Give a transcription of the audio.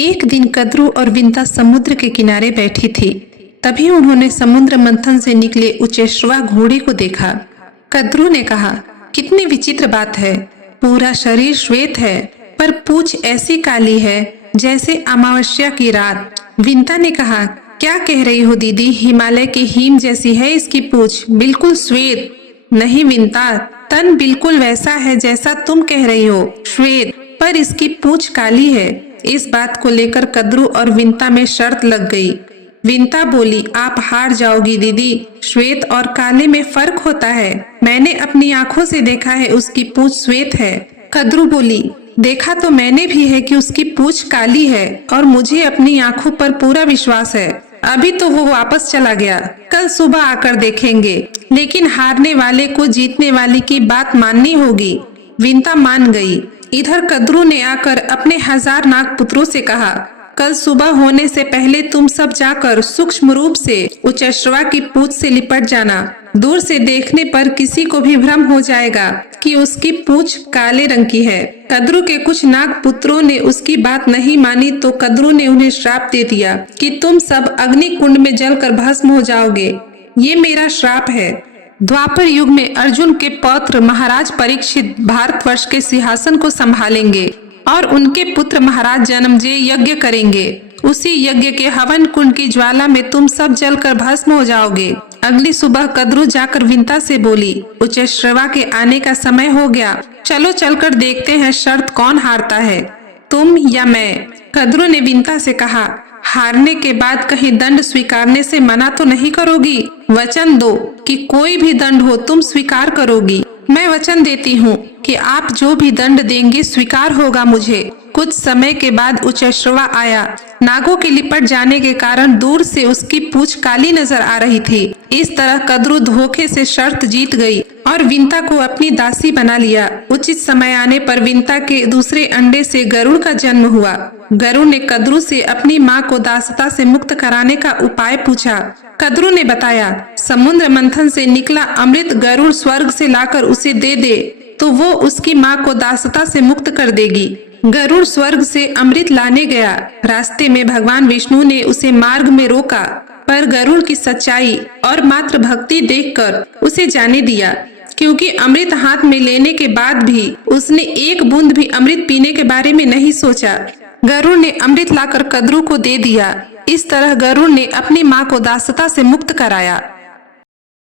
एक दिन कद्रू और विंता समुद्र के किनारे बैठी थी। तभी उन्होंने समुद्र मंथन से निकले उचेश्रवा घोड़े को देखा। कद्रू ने कहा, कितनी विचित्र बात है, पूरा शरीर श्वेत है पर पूंछ ऐसी काली है जैसे अमावस्या की रात। विंता ने कहा, क्या कह रही हो दीदी, हिमालय के हिम जैसी है इसकी पूंछ, बिल्कुल श्वेत। नहीं विंता, तन बिल्कुल वैसा है जैसा तुम कह रही हो, श्वेत, पर इसकी पूंछ काली है। इस बात को लेकर कद्रू और विंता में शर्त लग गई। विंता बोली, आप हार जाओगी दीदी, श्वेत और काले में फर्क होता है, मैंने अपनी आंखों से देखा है उसकी पूंछ श्वेत है। कद्रू बोली, देखा तो मैंने भी है कि उसकी पूंछ काली है और मुझे अपनी आंखों पर पूरा विश्वास है। अभी तो वो वापस चला गया, कल सुबह आकर देखेंगे, लेकिन हारने वाले को जीतने वाले की बात माननी होगी। विंता मान गई। इधर कद्रू ने आकर अपने 1000 नागपुत्रों से कहा, कल सुबह होने से पहले तुम सब जाकर सूक्ष्म रूप से उचेश्रवा की पूंछ से लिपट जाना। दूर से देखने पर किसी को भी भ्रम हो जाएगा कि उसकी पूंछ काले रंग की है। कद्रू के कुछ नागपुत्रों ने उसकी बात नहीं मानी तो कद्रू ने उन्हें श्राप दे दिया कि तुम सब अग्नि कुंड में जलकर भस्म हो जाओगे। ये मेरा श्राप है। द्वापर युग में अर्जुन के पौत्र महाराज परीक्षित भारतवर्ष के सिंहासन को संभालेंगे और उनके पुत्र महाराज जन्मजय यज्ञ करेंगे। उसी यज्ञ के हवन कुंड की ज्वाला में तुम सब जलकर भस्म हो जाओगे। अगली सुबह कद्रू जाकर विंता से बोली, उचेश्रवा के आने का समय हो गया, चलो चलकर देखते हैं शर्त कौन हारता है, तुम या मैं। कद्रू ने विंता से कहा, हारने के बाद कहीं दंड स्वीकारने से मना तो नहीं करोगी? वचन दो कि कोई भी दंड हो तुम स्वीकार करोगी। मैं वचन देती हूँ कि आप जो भी दंड देंगे स्वीकार होगा मुझे। कुछ समय के बाद उचेश्रवा आया। नागों के लिपट जाने के कारण दूर से उसकी पूंछ काली नजर आ रही थी। इस तरह कद्रू धोखे से शर्त जीत गई और विंता को अपनी दासी बना लिया। उचित समय आने पर विंता के दूसरे अंडे से गरुड़ का जन्म हुआ। गरुड़ ने कद्रू से अपनी माँ को दासता से मुक्त कराने का उपाय पूछा। कद्रू ने बताया, समुद्र मंथन से निकला अमृत गरुड़ स्वर्ग से लाकर उसे दे दे तो वो उसकी माँ को दासता से मुक्त कर देगी। गरुड़ स्वर्ग से अमृत लाने गया। रास्ते में भगवान विष्णु ने उसे मार्ग में रोका, पर गरुड़ की सच्चाई और मात्र भक्ति देखकर उसे जाने दिया, क्योंकि अमृत हाथ में लेने के बाद भी उसने एक बूंद भी अमृत पीने के बारे में नहीं सोचा। गरुड़ ने अमृत लाकर कद्रू को दे दिया। इस तरह गरुड़ ने अपनी माँ को दासता से मुक्त कराया।